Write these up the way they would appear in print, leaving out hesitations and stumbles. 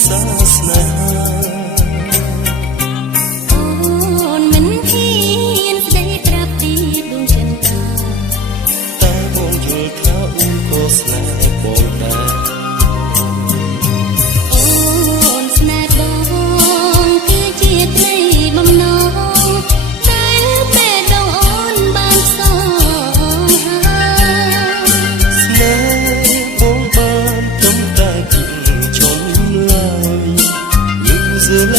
សាស្នេហាអូនមិនហ៊ានស្ដីប្រាប់ពីដួងចិនតាតែបងយល់ថាអូនក៏ស្នេហ៍បងដែរអូនស្នេហ៍បងគឺជាត្រីបំណងតែពេលដងអូនបានសងស្នេហ៍បងបានត្រឹមតែពីជុំឡើយញូហ្សេឡ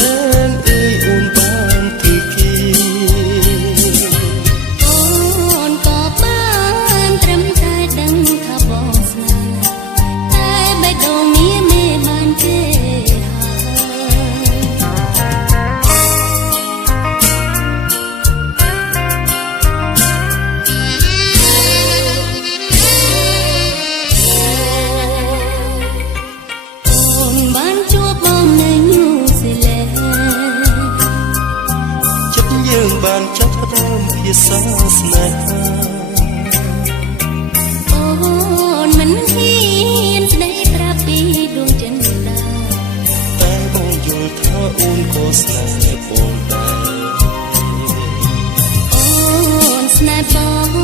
ង់អើយអូនបានធ្វើគេអូនក៏បានត្រឹមតែដឹងថាបងស្នេហ៍តែបេះដូងមានបានគេបានជួបបងនៅញូហ្សេឡង់ចិត្តយើងបានចាប់ផ្ដើមភាសាស្នេហាអូនមិនហ៊ានស្ដីប្រាប់ពីដួងចិនតាតែបងយល់ថាអូនក៏ស្នេហ៍បងដែរអូនស្នេហ៍បង